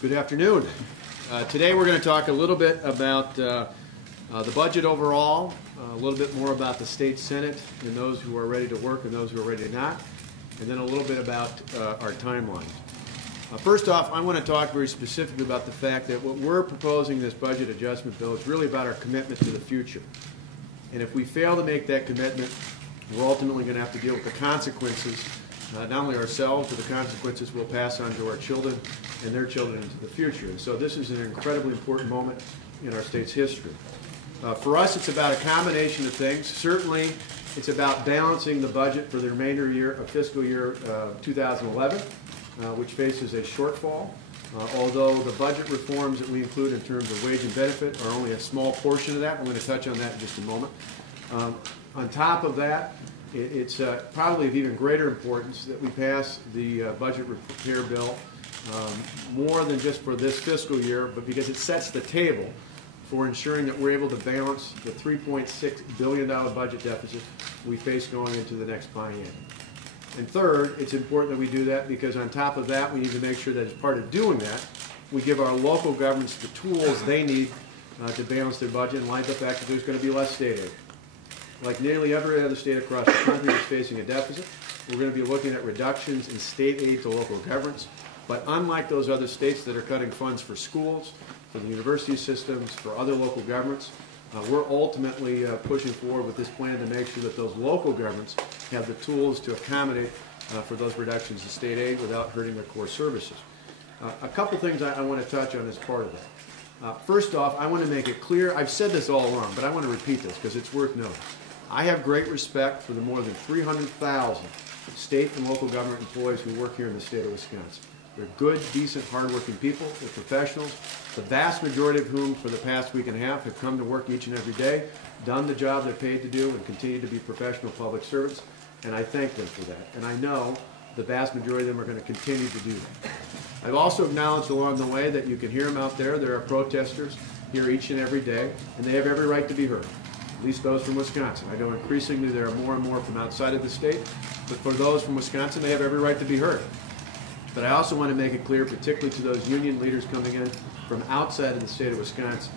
Good afternoon. Today we're going to talk a little bit about the budget overall, a little bit more about the state senate and those who are ready to work and those who are ready to not, and then a little bit about our timeline. First off, I want to talk very specifically about the fact that what we're proposing this budget adjustment bill is really about our commitment to the future. And if we fail to make that commitment, we're ultimately going to have to deal with the consequences, not only ourselves, but the consequences we'll pass on to our children and their children into the future. And so this is an incredibly important moment in our state's history. For us, it's about a combination of things. Certainly, it's about balancing the budget for the remainder of fiscal year 2011, which faces a shortfall. Although the budget reforms that we include in terms of wage and benefit are only a small portion of that. I'm going to touch on that in just a moment. On top of that, it's probably of even greater importance that we pass the budget repair bill more than just for this fiscal year, but because it sets the table for ensuring that we're able to balance the $3.6 billion budget deficit we face going into the next biennium. And third, it's important that we do that because on top of that, we need to make sure that as part of doing that, we give our local governments the tools they need to balance their budget in light of the fact that there's going to be less state aid. Like nearly every other state across the country is facing a deficit, we're going to be looking at reductions in state aid to local governments. But unlike those other states that are cutting funds for schools, for the university systems, for other local governments, we're ultimately pushing forward with this plan to make sure that those local governments have the tools to accommodate for those reductions in state aid without hurting their core services. A couple things I want to touch on as part of that. First off, I want to make it clear, I've said this all along, but I want to repeat this because it's worth noting. I have great respect for the more than 300,000 state and local government employees who work here in the state of Wisconsin. They're good, decent, hardworking people. They're professionals, the vast majority of whom for the past week and a half have come to work each and every day, done the job they're paid to do, and continue to be professional public servants, and I thank them for that. And I know the vast majority of them are going to continue to do that. I've also acknowledged along the way that you can hear them out there. There are protesters here each and every day, and they have every right to be heard, at least those from Wisconsin. I know increasingly there are more and more from outside of the state, but for those from Wisconsin, they have every right to be heard. But I also want to make it clear, particularly to those union leaders coming in from outside of the state of Wisconsin,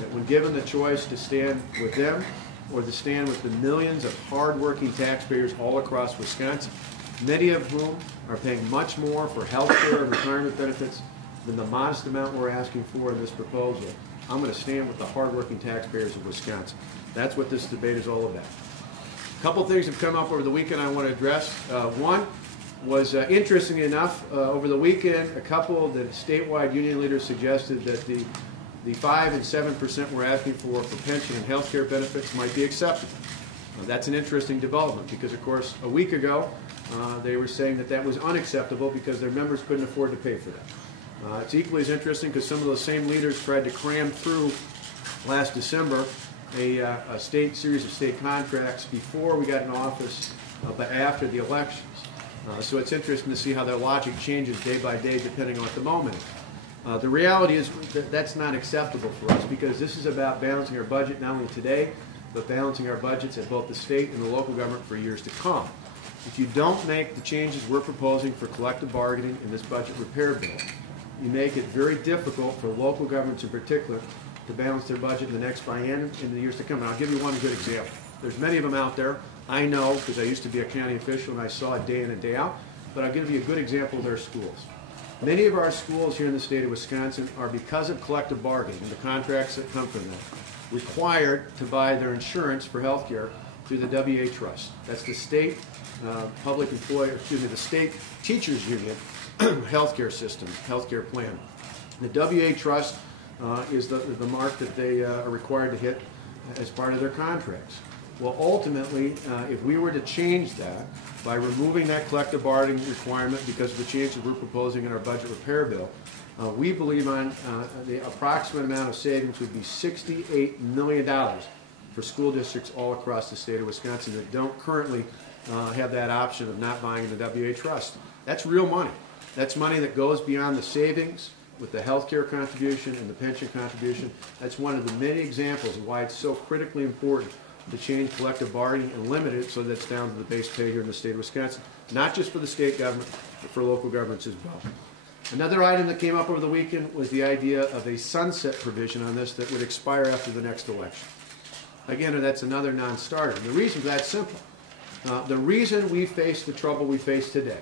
that when given the choice to stand with them or to stand with the millions of hardworking taxpayers all across Wisconsin, many of whom are paying much more for health care and retirement benefits than the modest amount we're asking for in this proposal, I'm going to stand with the hardworking taxpayers of Wisconsin. That's what this debate is all about. A couple things have come up over the weekend I want to address. One was, interestingly enough, over the weekend, a couple of the statewide union leaders suggested that the 5 and 7% we're asking for pension and health care benefits might be acceptable. That's an interesting development because, of course, a week ago, they were saying that that was unacceptable because their members couldn't afford to pay for that. It's equally as interesting because some of those same leaders tried to cram through last December a series of state contracts before we got in office, but after the elections. So it's interesting to see how their logic changes day by day depending on what the moment is. The reality is that that's not acceptable for us because this is about balancing our budget not only today, but balancing our budgets at both the state and the local government for years to come. If you don't make the changes we're proposing for collective bargaining in this budget repair bill, you make it very difficult for local governments in particular to balance their budget in the next biennium in the years to come. And I'll give you one good example. There's many of them out there. I know because I used to be a county official and I saw it day in and day out, but I'll give you a good example of their schools. Many of our schools here in the state of Wisconsin are, because of collective bargaining and the contracts that come from that, required to buy their insurance for health care through the WA Trust. That's the state the state teachers union healthcare system, healthcare plan. The WA Trust is the mark that they are required to hit as part of their contracts. Well, ultimately, if we were to change that by removing that collective bargaining requirement because of the changes we're proposing in our budget repair bill, we believe the approximate amount of savings would be $68 million for school districts all across the state of Wisconsin that don't currently have that option of not buying the WA Trust. That's real money. That's money that goes beyond the savings with the health care contribution and the pension contribution. That's one of the many examples of why it's so critically important to change collective bargaining and limit it so that it's down to the base pay here in the state of Wisconsin, not just for the state government, but for local governments as well. Another item that came up over the weekend was the idea of a sunset provision on this that would expire after the next election. Again, that's another non-starter. The reason for that's simple. The reason we face the trouble we face today,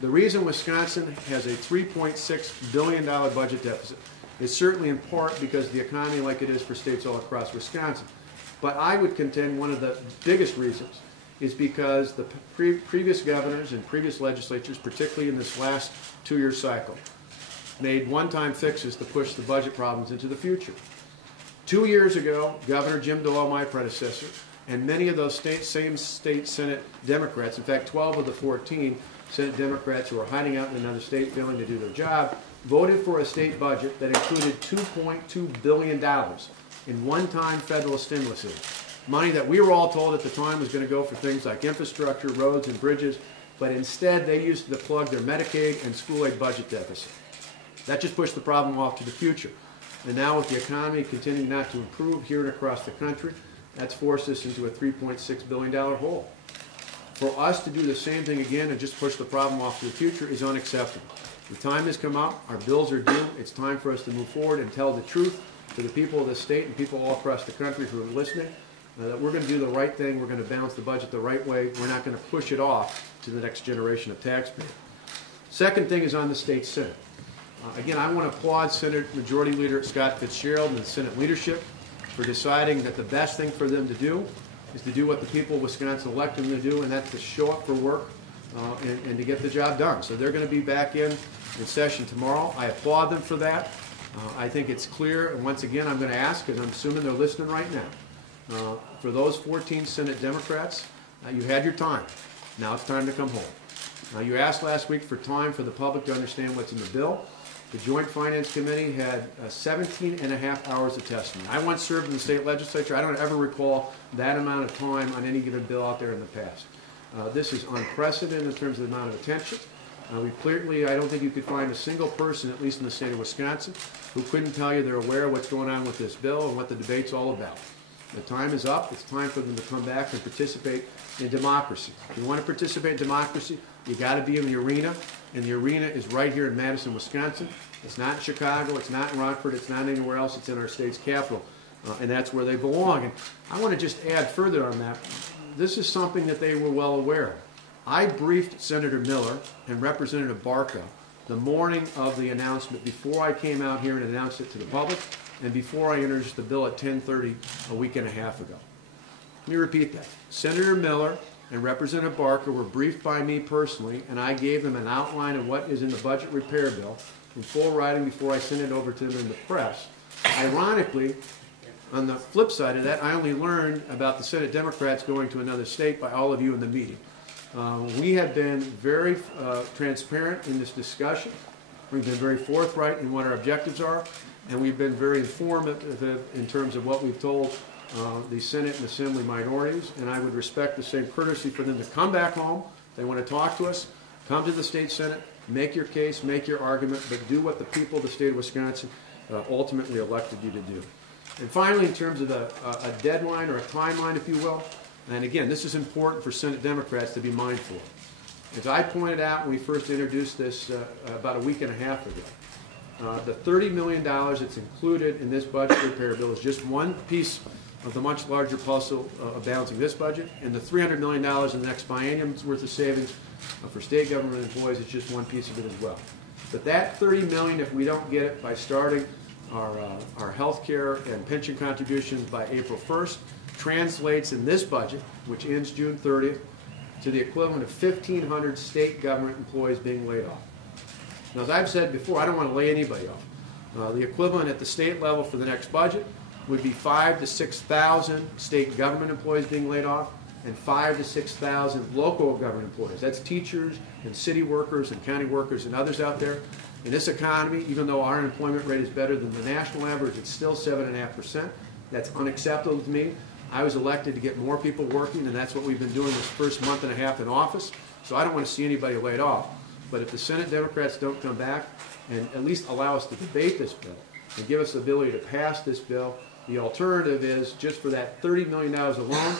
the reason Wisconsin has a $3.6 billion budget deficit is certainly in part because of the economy like it is for states all across Wisconsin. But I would contend one of the biggest reasons is because the previous governors and previous legislatures, particularly in this last two-year cycle, made one-time fixes to push the budget problems into the future. 2 years ago, Governor Jim DeLow, my predecessor, and many of those same state Senate Democrats, in fact 12 of the 14 Senate Democrats who are hiding out in another state failing to do their job, voted for a state budget that included $2.2 billion in one-time federal stimulus aid. Money that we were all told at the time was going to go for things like infrastructure, roads, and bridges, but instead they used it to plug their Medicaid and school aid budget deficit. That just pushed the problem off to the future. And now with the economy continuing not to improve here and across the country, that's forced us into a $3.6 billion hole. For us to do the same thing again and just push the problem off to the future is unacceptable. The time has come up, our bills are due, it's time for us to move forward and tell the truth to the people of the state and people all across the country who are listening, that we're going to do the right thing, we're going to balance the budget the right way, we're not going to push it off to the next generation of taxpayers. Second thing is on the state Senate. Again, I want to applaud Senate Majority Leader Scott Fitzgerald and the Senate leadership for deciding that the best thing for them to do is to do what the people of Wisconsin elected them to do, and that's to show up for work and to get the job done. So they're going to be back in session tomorrow. I applaud them for that. I think it's clear, and once again I'm going to ask, and I'm assuming they're listening right now, for those 14 Senate Democrats, you had your time. Now it's time to come home. You asked last week for time for the public to understand what's in the bill. The Joint Finance Committee had 17 and a half hours of testimony. I once served in the state legislature. I don't ever recall that amount of time on any given bill out there in the past. This is unprecedented in terms of the amount of attention. I don't think you could find a single person, at least in the state of Wisconsin, who couldn't tell you they're aware of what's going on with this bill and what the debate's all about. The time is up. It's time for them to come back and participate in democracy. If you want to participate in democracy, you got to be in the arena, and the arena is right here in Madison, Wisconsin. It's not in Chicago. It's not in Rockford. It's not anywhere else. It's in our state's capital, and that's where they belong. And I want to just add further on that. This is something that they were well aware of. I briefed Senator Miller and Representative Barca the morning of the announcement before I came out here and announced it to the public and before I introduced the bill at 10:30 a week and a half ago. Let me repeat that. Senator Miller and Representative Barca were briefed by me personally, and I gave them an outline of what is in the budget repair bill in full writing before I sent it over to them in the press. Ironically, on the flip side of that, I only learned about the Senate Democrats going to another state by all of you in the meeting. We have been very transparent in this discussion. We've been very forthright in what our objectives are, and we've been very informative in terms of what we've told the Senate and Assembly minorities, and I would respect the same courtesy for them to come back home. They want to talk to us, come to the state Senate, make your case, make your argument, but do what the people of the state of Wisconsin ultimately elected you to do. And finally, in terms of a deadline or a timeline, if you will, and again, this is important for Senate Democrats to be mindful of. As I pointed out when we first introduced this about a week and a half ago, the $30 million that's included in this budget repair bill is just one piece of the much larger puzzle of balancing this budget, and the $300 million in the next biennium's worth of savings for state government employees is just one piece of it as well. But that $30 million, if we don't get it by starting our health care and pension contributions by April 1st, translates in this budget, which ends June 30th, to the equivalent of 1,500 state government employees being laid off. Now, as I've said before, I don't want to lay anybody off. The equivalent at the state level for the next budget would be 5,000 to 6,000 state government employees being laid off and 5,000 to 6,000 local government employees. That's teachers and city workers and county workers and others out there. In this economy, even though our unemployment rate is better than the national average, it's still 7.5%. That's unacceptable to me. I was elected to get more people working, and that's what we've been doing this first month and a half in office. So I don't want to see anybody laid off. But if the Senate Democrats don't come back and at least allow us to debate this bill and give us the ability to pass this bill, the alternative is just for that $30 million alone,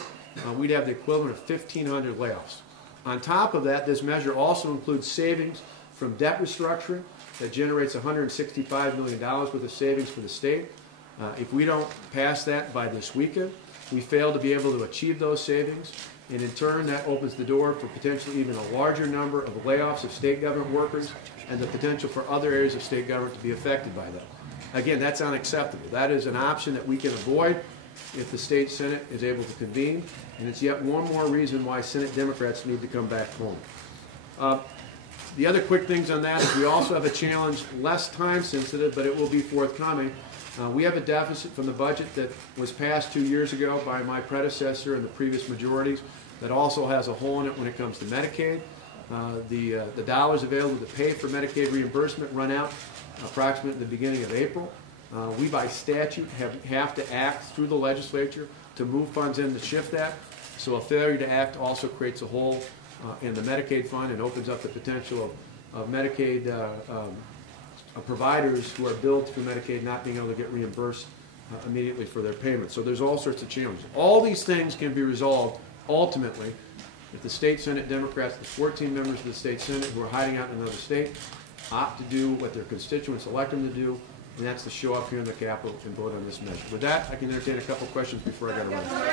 we'd have the equivalent of 1,500 layoffs. On top of that, this measure also includes savings from debt restructuring that generates $165 million worth of savings for the state. If we don't pass that by this weekend, we fail to be able to achieve those savings, and in turn that opens the door for potentially even a larger number of layoffs of state government workers and the potential for other areas of state government to be affected by that. Again, that's unacceptable. That is an option that we can avoid if the state Senate is able to convene, and it's yet one more reason why Senate Democrats need to come back home. The other quick things on that is we also have a challenge, less time sensitive, but it will be forthcoming. We have a deficit from the budget that was passed 2 years ago by my predecessor and the previous majorities that also has a hole in it when it comes to Medicaid. The dollars available to pay for Medicaid reimbursement run out approximately at the beginning of April. We, by statute, have to act through the legislature to move funds in to shift that. So a failure to act also creates a hole in the Medicaid fund and opens up the potential of Medicaid providers who are billed through Medicaid not being able to get reimbursed immediately for their payments. So there's all sorts of challenges. All these things can be resolved ultimately if the state Senate Democrats, the 14 members of the state Senate who are hiding out in another state, opt to do what their constituents elect them to do, and that's to show up here in the Capitol and vote on this measure. With that, I can entertain a couple questions before I got to run. I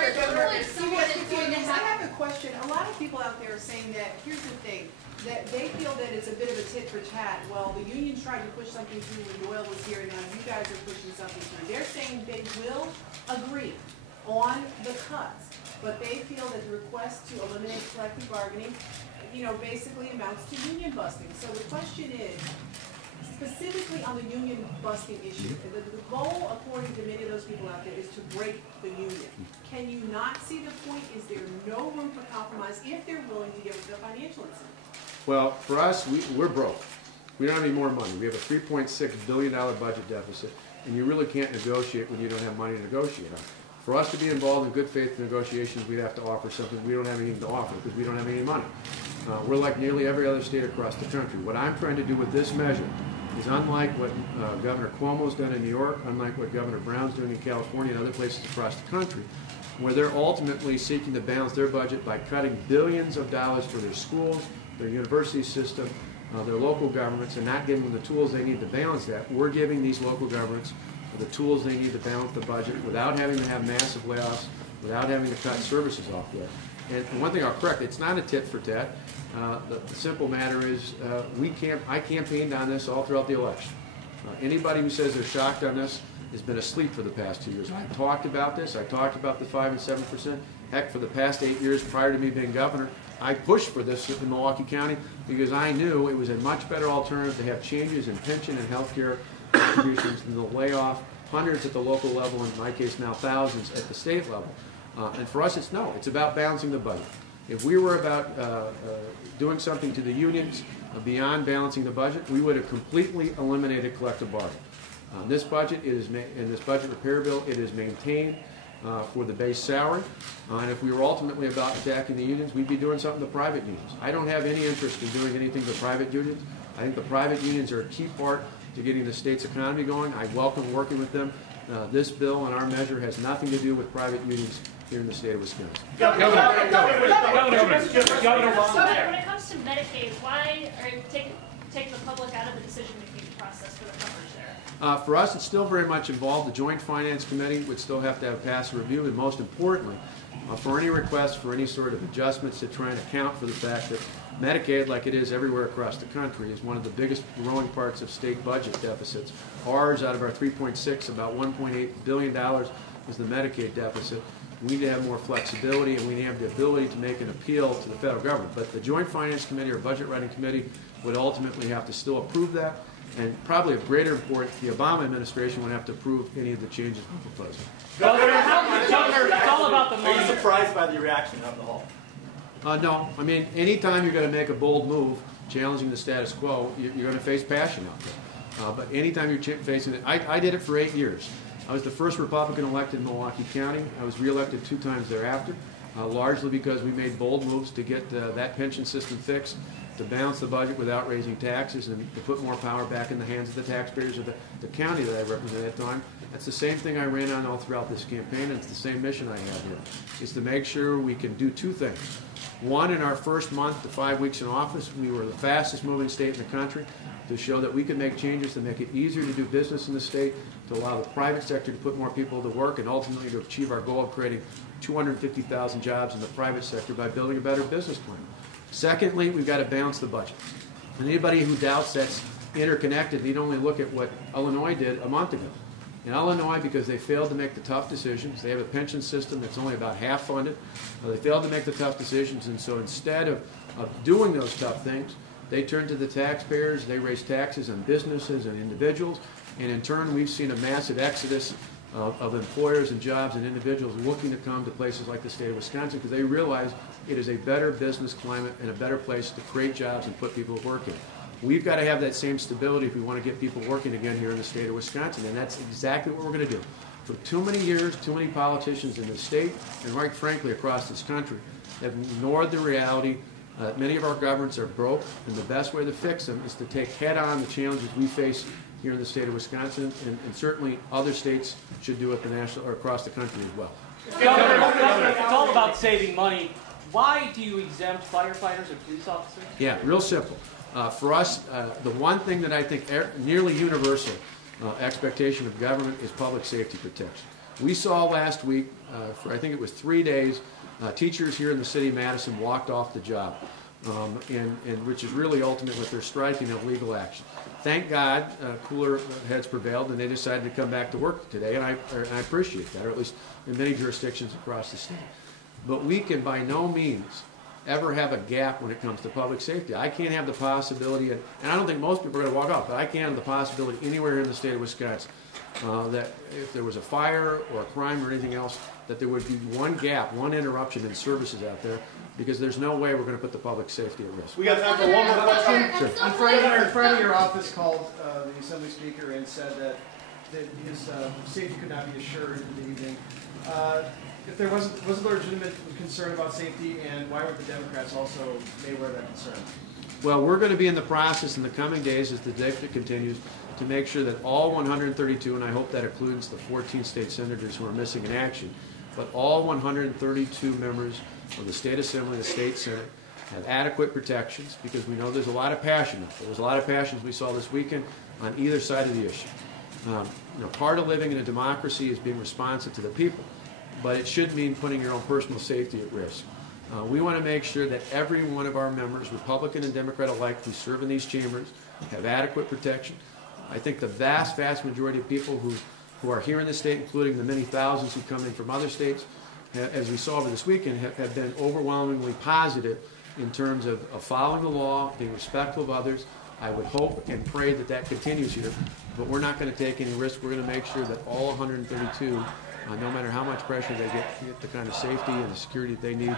have a question. A lot of people out there are saying that, here's the thing, that they feel that it's a bit of a tit for tat. Well, the union tried to push something through when Doyle was here, and now you guys are pushing something through. They're saying they will agree on the cuts, but they feel that the request to eliminate collective bargaining, basically amounts to union busting. So the question is, specifically on the union busting issue, the goal, according to many of those people out there, is to break the union. Can you not see the point? Is there no room for compromise if they're willing to give us the financial incentive? Well, for us, we're broke. We don't have any more money. We have a $3.6 billion budget deficit, and you really can't negotiate when you don't have money to negotiate on. For us to be involved in good faith negotiations, we'd have to offer something we don't have anything to offer because we don't have any money. We're like nearly every other state across the country. What I'm trying to do with this measure is unlike what Governor Cuomo's done in New York, unlike what Governor Brown's doing in California and other places across the country, where they're ultimately seeking to balance their budget by cutting billions of dollars for their schools, their university system, their local governments, and not giving them the tools they need to balance that. We're giving these local governments the tools they need to balance the budget without having to have massive layoffs, without having to cut services off there. And one thing I'll correct, it's not a tit for tat. The simple matter is I campaigned on this all throughout the election. Anybody who says they're shocked on this has been asleep for the past 2 years. I talked about this. I talked about the 5 and 7%. Heck, for the past 8 years prior to me being governor, I pushed for this in Milwaukee County because I knew it was a much better alternative to have changes in pension and health care contributions than the layoff, hundreds at the local level, in my case now thousands at the state level. And for us, it's about balancing the budget. If we were about doing something to the unions beyond balancing the budget, we would have completely eliminated collective bargaining. This budget in this budget repair bill, it is maintained for the base salary. And if we were ultimately about attacking the unions, we'd be doing something to private unions. I don't have any interest in doing anything to private unions. I think the private unions are a key part to getting the state's economy going. I welcome working with them. This bill and our measure has nothing to do with private unions here in the state of Wisconsin. Governor, when it comes to Medicaid, why are you take the public out of the decision-making process for the coverage there? For us, it's still very much involved. The Joint Finance Committee would still have to have passed a review, and most importantly, for any requests for any sort of adjustments to try and account for the fact that Medicaid, like it is everywhere across the country, is one of the biggest growing parts of state budget deficits. Ours, out of our 3.6, about $1.8 billion is the Medicaid deficit. We need to have more flexibility, and we need to have the ability to make an appeal to the federal government. But the Joint Finance Committee or Budget Writing Committee would ultimately have to still approve that, and probably of greater importance, the Obama administration would have to approve any of the changes we're proposing. Governor, it's all about the money. Are you surprised by the reaction out in the hall? No. I mean, anytime you're going to make a bold move, challenging the status quo, you're going to face passion out there. But anytime you're facing it, I did it for 8 years. I was the first Republican elected in Milwaukee County. I was reelected 2 times thereafter, largely because we made bold moves to get that pension system fixed, to balance the budget without raising taxes, and to put more power back in the hands of the taxpayers of the county that I represented at the time. That's the same thing I ran on all throughout this campaign, and it's the same mission I have here, is to make sure we can do 2 things. One, in our first month to 5 weeks in office, we were the fastest moving state in the country to show that we can make changes to make it easier to do business in the state, to allow the private sector to put more people to work, and ultimately to achieve our goal of creating 250,000 jobs in the private sector by building a better business climate. Secondly, we've got to balance the budget. And anybody who doubts that's interconnected need only look at what Illinois did a month ago. In Illinois, because they failed to make the tough decisions, they have a pension system that's only about half funded. They failed to make the tough decisions, and so instead of doing those tough things, they turned to the taxpayers, they raised taxes on businesses and individuals, and in turn we've seen a massive exodus of employers and jobs and individuals looking to come to places like the state of Wisconsin because they realize it is a better business climate and a better place to create jobs and put people working. We've got to have that same stability if we want to get people working again here in the state of Wisconsin, and that's exactly what we're going to do. For too many years, too many politicians in the state, and quite frankly across this country, have ignored the reality that many of our governments are broke, and the best way to fix them is to take head-on the challenges we face here in the state of Wisconsin, and certainly other states should do it the national or across the country as well. Governor, it's all about saving money. Why do you exempt firefighters or police officers? Yeah, real simple. For us, the one thing that I think nearly universal expectation of government is public safety protection. We saw last week, for I think it was 3 days, teachers here in the city of Madison walked off the job, and which is really ultimate with their striking of legal action. Thank God, cooler heads prevailed, and they decided to come back to work today, and I appreciate that, or at least in many jurisdictions across the state. But we can by no means ever have a gap when it comes to public safety. I can't have the possibility, and I don't think most people are going to walk off, but I can't have the possibility anywhere in the state of Wisconsin that if there was a fire or a crime or anything else, that there would be one gap, one interruption in services out there, because there's no way we're going to put the public safety at risk. We got time for one more question. Sure. On Friday, your office called the Assembly Speaker and said that his safety could not be assured in the evening. If there was a legitimate concern about safety, and why would the Democrats also may wear that concern? Well, we're going to be in the process in the coming days as the debate continues to make sure that all 132, and I hope that includes the 14 state senators who are missing in action, but all 132 members of the State Assembly and the State Senate have adequate protections, because we know there's a lot of passion. There was a lot of passions we saw this weekend on either side of the issue. Part of living in a democracy is being responsive to the people, but it should mean putting your own personal safety at risk. We want to make sure that every one of our members, Republican and Democrat alike, who serve in these chambers, have adequate protection. I think the vast, vast majority of people who are here in the state, including the many thousands who come in from other states, as we saw over this weekend, have been overwhelmingly positive in terms of following the law, being respectful of others. I would hope and pray that that continues here, but we're not going to take any risk. We're going to make sure that all 132, no matter how much pressure they get the kind of safety and the security that they need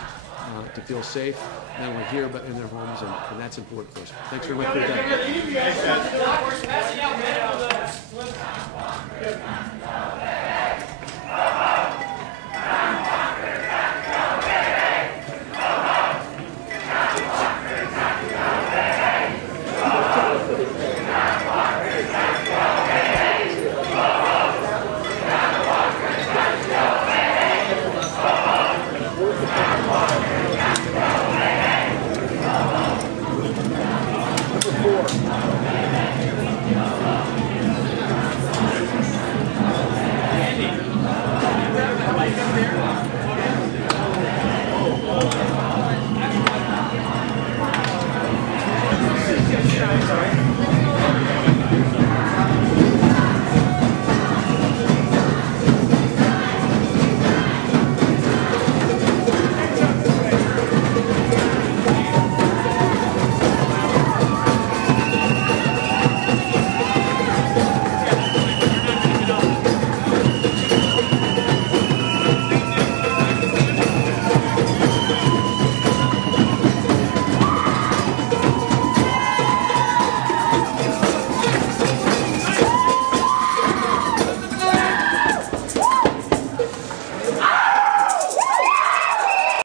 to feel safe, not only here but in their homes, and that's important for us. Thanks very much for your time.